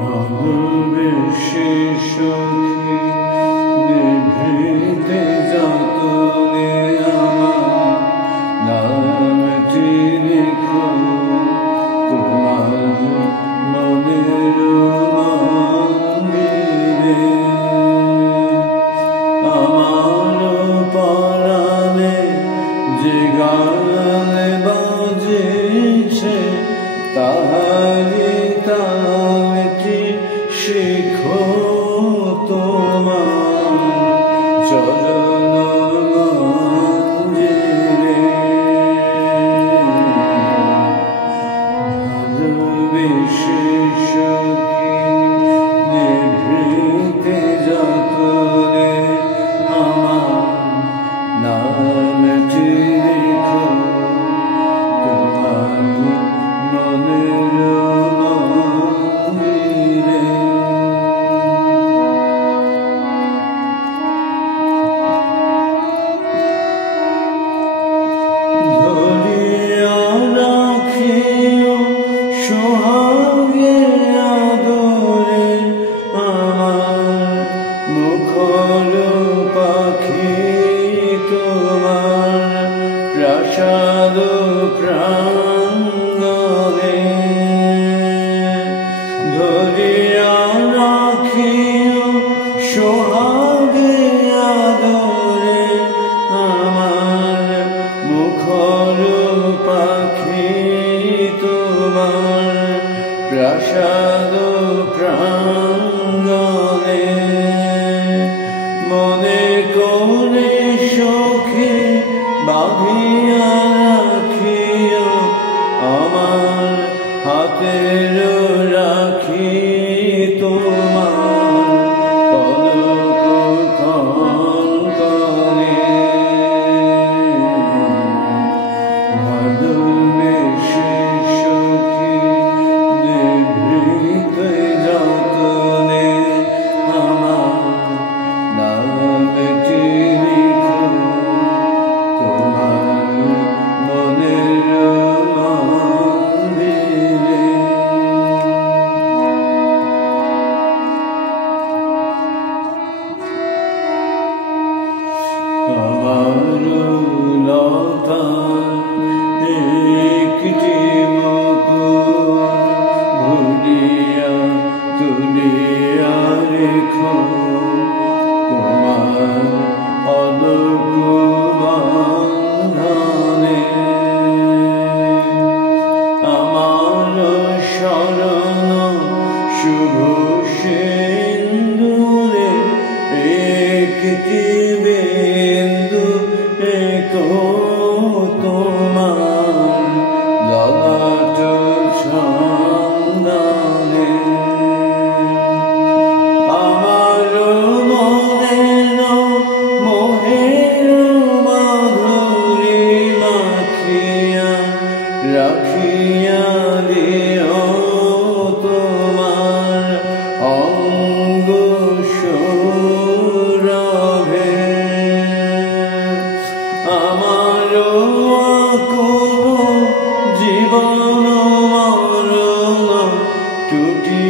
ভালোবেসে সখী নিভৃতে যতনে আমার নামটি লিখো তোমার মনের মন্দিরে। আমার পরাণে যে গান বাজেছে তাহারি তালটি শিখো তোমার চরণ মঞ্জিরে। ভালোবেসে সখী নিভৃতে যতনে আমার নামটি লিখো তোমার মনের মন্দিরে। ধরিয়া রাখিও সোহাগে আদরে আমার মুখর পাখি তোমার প্রাসাদ প্রাঙ্গণে। ধরিয়া রাখিও সোহাগে আদরে আমার মুখর পাখি তোমার প্রাসাদ প্রাঙ্গণে। মনে করে সখী বাঁধিয়া রাখিও আমার হাতের রাখি তোমার পদক কঙ্কণে। ভালোবেসে সখী নিভৃতে যতনে আমার নামটি লিখো তোমার মনের মন্দিরে। আমার লতা একটি মুকুট ভুলিয়া তুলিয়া রেখো তোমার পদক বন্ধনে। আমার শরণ শুভ সিন্দুরে একটি বিন্দু রেখো তোমার ললাট চন্দনে। আমার মনের মোহের মাধুরী মাখিয়া রাখিয়া দিও তোমার অঙ্গ সৌরভে। আমার কোনো জীবন মরণ টুটি